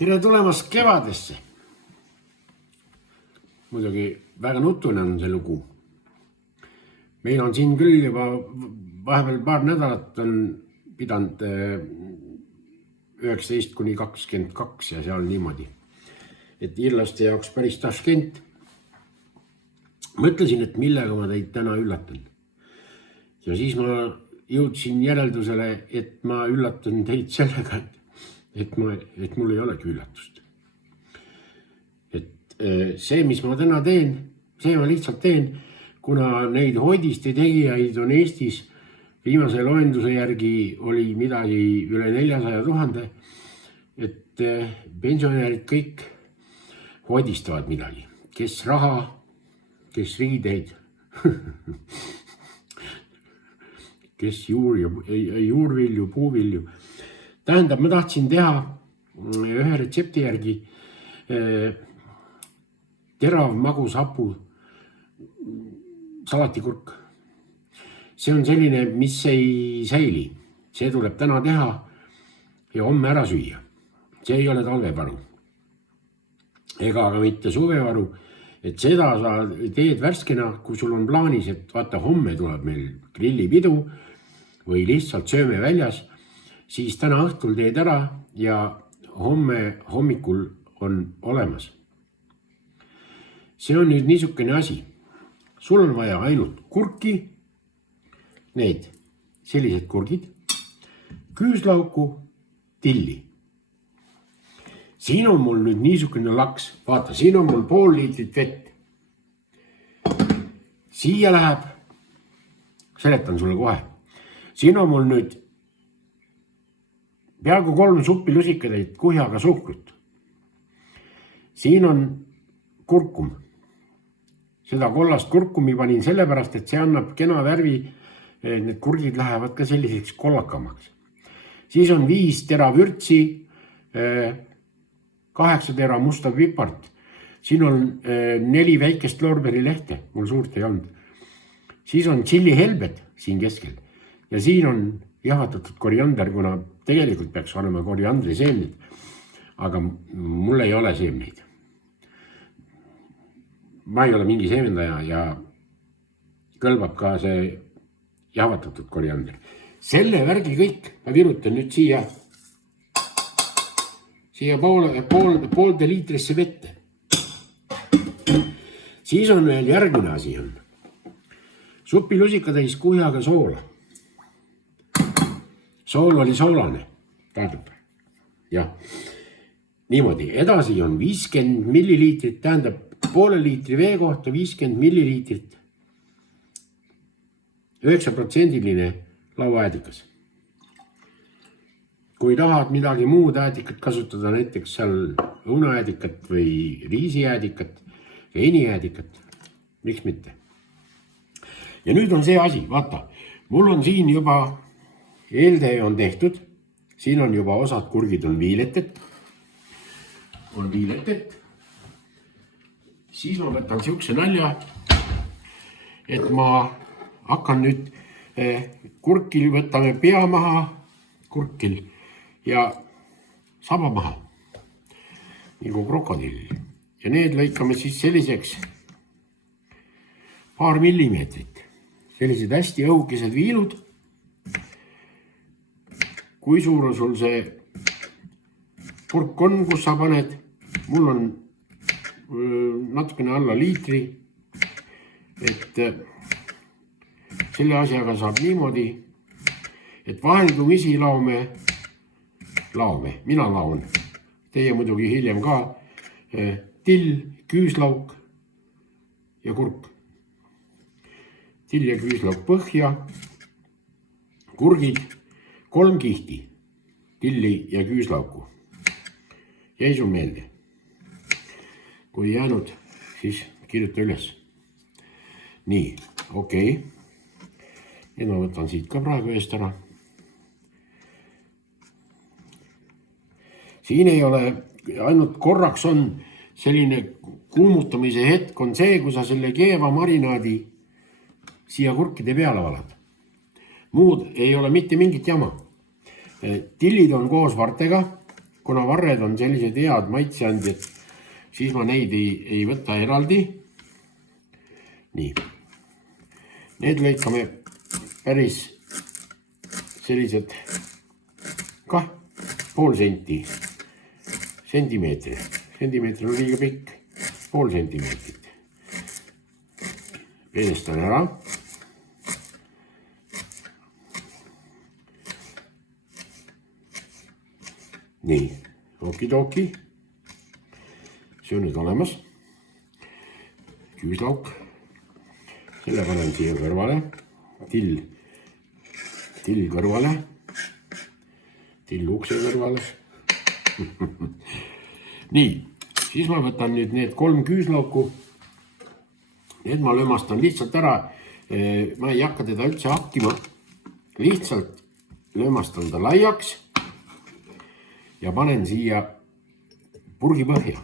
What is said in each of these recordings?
Tere tulemast kevadesse. Muidugi väga nutune on see lugu. Meil on siin küll juba vahepeal paar nädalat on pidanud 19 kuni 22 ja seal niimoodi. Et iirlaste jaoks päris Taškent. Mõtlesin, et millega ma teid täna üllatan. Ja siis ma jõudsin järeldusele, et ma üllatan teid sellega, et mul ei olegi üllatust. Et see, mis ma täna teen, see ma lihtsalt teen, kuna neid hoidiste tegijaid on Eestis viimase loenduse järgi oli midagi üle 400 000, et pensionärid kõik hoidistavad midagi, kes raha, kes riideid, kes juurvilju, puuvilju. Tähendab, ma tahtsin teha ühe retsepti järgi terav magus hapu salatikurk. See on selline, mis ei säili. See tuleb täna teha ja homme ära süüa. See ei ole talvevaru. Ega aga mitte suvevaru. Et seda sa teed värskena, kui sul on plaanis, et vaata homme tuleb meil grillipidu või lihtsalt sööme väljas, siis täna õhtul teed ära ja homme hommikul on olemas. See on nüüd niisugune asi. Sul on vaja ainult kurki, need sellised kurgid, küüslauku, tilli. Siin on mul nüüd niisugune laks. Vaata, siin on mul pool liitrit vett. Siia läheb, seletan sulle kohe. Siin on mul nüüd peaaegu 3 suppilusikatäit kuhjaga suhkrut. Siin on kurkum. Seda kollast kurkumi panin sellepärast, et see annab kena värvi. Need kurgid lähevad ka selliseks kollakamaks. Siis on 5 tera vürtsi, 8 tera musta pipart. Siin on 4 väikest loorberi lehte, mul suurt ei olnud. Siis on tšilli helbed siin keskel. Ja siin on jahvatatud koriander, kuna tegelikult peaks olema koriandri seemned. Aga mul ei ole seemneid. Ma ei ole mingi seemendaja ja kõlbab ka see jahvatatud koriander. Selle värgi kõik ma virutan nüüd siia poolde liitrisse vette. Siis on veel järgmine asi on. Supilusikatäis kuhjaga soola. Sool oli soolane. Tähendab. Jah. Niimoodi. Edasi on 50 milliliitrit. Tähendab poole liitri vee kohta 50 milliliitrit. 9% lauaäädikas. Kui tahad midagi muud äädikat kasutada, näiteks seal õunaäädikat või riisiäädikat, veiniäädikat, miks mitte. Ja nüüd on see asi, vaata, mul on siin juba eeltee on tehtud, siin on juba osad kurgid on viiletet, siis ma võtan siukse nalja, et ma hakkan nüüd kurkil, võtame pea maha kurkil ja saba maha, nagu krokodill. Ja need lõikame siis selliseks paar millimeetrit. Sellised hästi õhukesed viilud. Kui suur on sul see kurk on, kus sa paned? Mul on natukene alla liitri. Et selle asjaga saab niimoodi, et vaheldumisi laome, mina laon, teie muidugi hiljem ka, till, küüslauk ja kurk. Till ja küüslauk põhja, kurgid, 3 kihti, tilli ja küüslauku. Jäi sul meelde? Kui jäänud, siis kirjuta üles. Nii, okei. Ja ma võtan siit ka praegu eest ära. Siin ei ole, ainult korraks on selline kuumutamise hetk on see, kui sa selle keeva marinaadi siia kurkide peale valad. Muud ei ole mitte mingit jama. Tillid on koos vartega, kuna varred on sellised head maitseandjad, siis ma neid ei võta eraldi. Nii. Need lõikame päris sellised kah pool senti, sentimeetri. Sentimeetri on liiga pikk, pool sentimeetrit. Peenestan ära. Nii, okidoki. See on nüüd olemas. Küüslauk. Selle panen siia kõrvale. Till kõrvale. Till ukse kõrvale. Nii, siis ma võtan nüüd need 3 küüslauku. Need ma lömastan lihtsalt ära. Ma ei hakka teda üldse hakkima. Lihtsalt lömastan ta laiaks. Ja panen siia purgi põhja.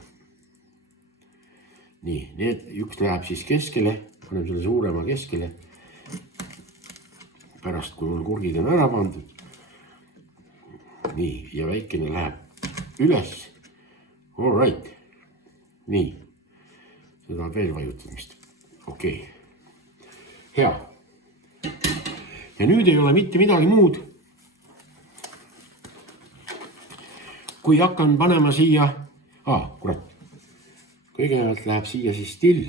Nii, need üks läheb siis keskele. Panen selle suurema keskele. Pärast, kui mul kurgid on ära pandud. Nii, ja väikene läheb üles. All right. Nii. Seda veel vajutamist. Okei. Hea. Ja nüüd ei ole mitte midagi muud. Kui hakkan panema siia... kurat. Kõigepealt läheb siia siis till.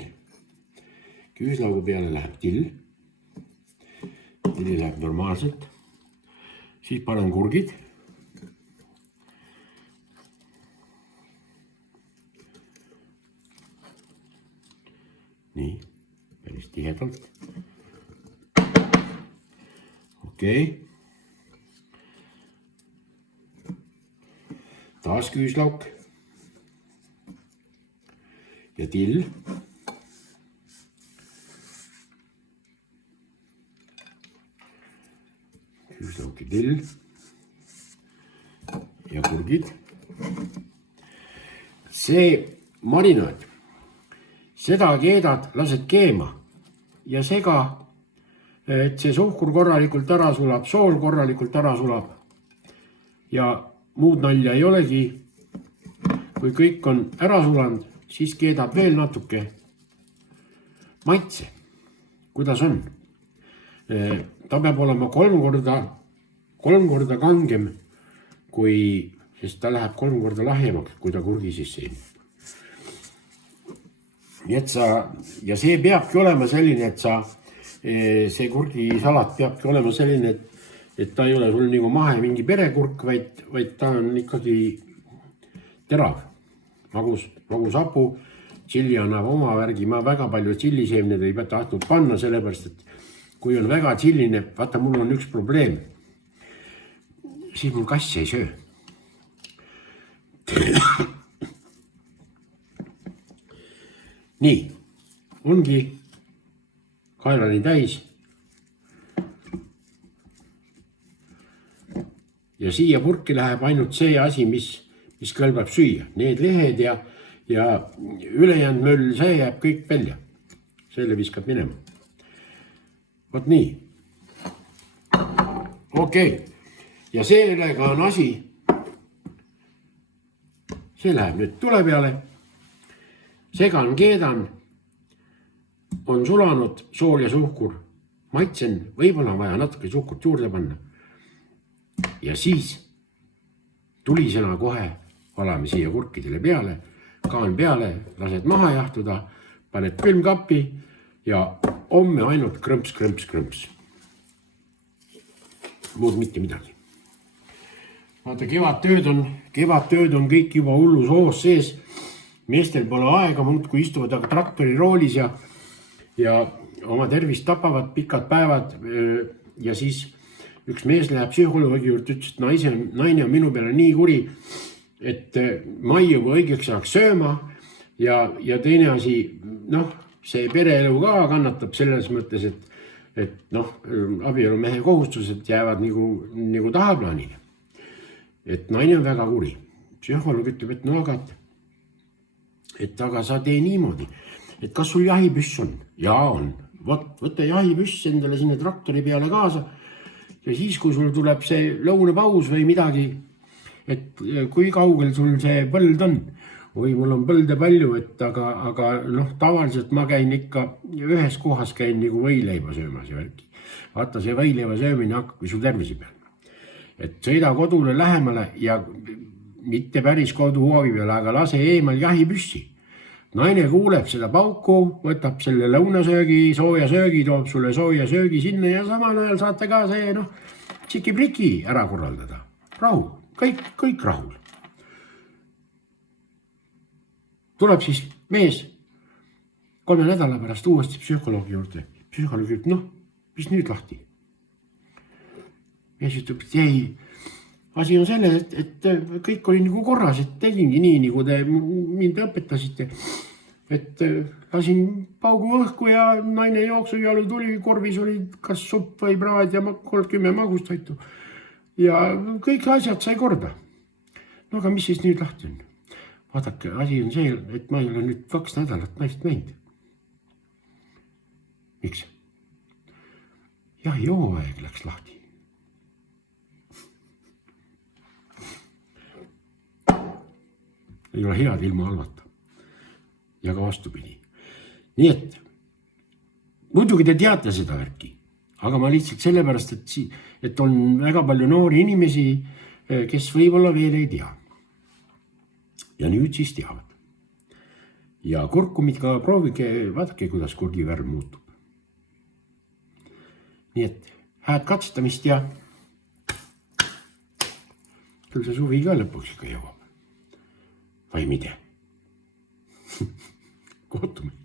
Küüslaugu peale läheb till. Tilli läheb normaalselt. Siis panen kurgid. Nii, päris tihedalt. Okei. Taas küüslauk. Ja till. Küüslauk ja till. Ja kurgid. See marinaad. Seda keedad, lased keema ja sega, et see suhkur korralikult ära sulab, sool korralikult ära sulab ja muud nalja ei olegi. Kui kõik on ära sulanud, siis keedab veel natuke maitse. Kuidas on? Ta peab olema 3 korda kangem, sest ta läheb 3 korda lahjemaks, kui ta kurgi sisse jääb. Ja see peabki olema selline, et see kurgisalat peabki olema selline, et ta ei ole sul nagu mahe mingi perekurk, vaid ta on ikkagi terav. Magus hapu, tšilli annab oma värgi. Ma väga palju tšilliseemned ei tahtnud panna, sellepärast, et kui on väga tšilline, vaata, mul on üks probleem. Siis mul kass ei söö. Nii, ongi kaelani täis. Ja siia purki läheb ainult see asi, mis kõlbab süüa. Need lehed ja ülejäänud möll, see jääb kõik välja. Selle viskab minema. Vot nii. Okei. Ja sellega on asi. See läheb nüüd tule peale. Segan, keedan, on sulanud sool ja suhkur, maitsen, võib-olla vaja natuke suhkurt juurde panna. Ja siis tulisena kohe valame siia kurkidele peale, kaan peale, lased maha jahtuda, paned külmkappi ja homme ainult krõmps. Muud mitte midagi. Vaata, kevadtööd on kõik juba hullu soos sees. Meestel pole aega, muudkui istuvad aga traktori roolis ja oma tervist tapavad pikad päevad. Ja siis üks mees läheb psühholoogi juurde, ütles, et naine on minu peale nii kuri, et ma ei jõua õigeks ajaks sööma. Ja teine asi, see pereelu ka kannatab selles mõttes, et abielumehe kohustused jäävad nagu tahaplaanile. Et naine on väga kuri. Psühholoog ütleb, et aga sa tee niimoodi, et kas sul jahipüss on? Jaa on. Võta jahipüss endale sinna traktori peale kaasa ja siis, kui sul tuleb see lõunapaus või midagi, et kui kaugel sul see põld on või mul on põlde palju, et aga noh, tavaliselt ma käin ikka ühes kohas käin nagu võileiba söömas ja värki. Vaata, see võileiba söömine hakkabki su tervise peal. Et sõida kodule lähemale ja mitte päris koduhoovi peale, aga lase eemal jahipüssi. Naine kuuleb seda pauku, võtab selle lõunasöögi, sooja söögi, toob sulle sooja söögi sinna ja samal ajal saate ka see tšiki-priki ära korraldada. Rahul, kõik rahul. Tuleb siis mees 3 nädala pärast uuesti psühholoogi juurde. Psühholoogi ütleb, mis nüüd lahti? Mees ütleb, et ei, asi on selles, et kõik oli nagu korras, et tegingi nii, nagu te mind õpetasite. Et lasin paugu õhku ja naine jooksujalu tuli, korvis oli kas supp või praad ja 30 magustoitu. Ja kõik asjad sai korda. No aga mis siis nüüd lahti on? Vaadake, asi on see, et ma ei ole nüüd 2 nädalat naist näinud. Miks? Jahihooaeg läks lahti. Ei ole head ilma halvata. Ja ka vastupidi. Nii et, muidugi te teate seda värki, aga ma lihtsalt sellepärast, et on väga palju noori inimesi, kes võib-olla veel ei tea. Ja nüüd siis teavad. Ja kurkumid ka proovige, vaadake, kuidas kurgi värv muutub. Nii et hääd katsetamist ja küll see suvi ka lõpuks ikka jõuab. Vai miten? Kohtume.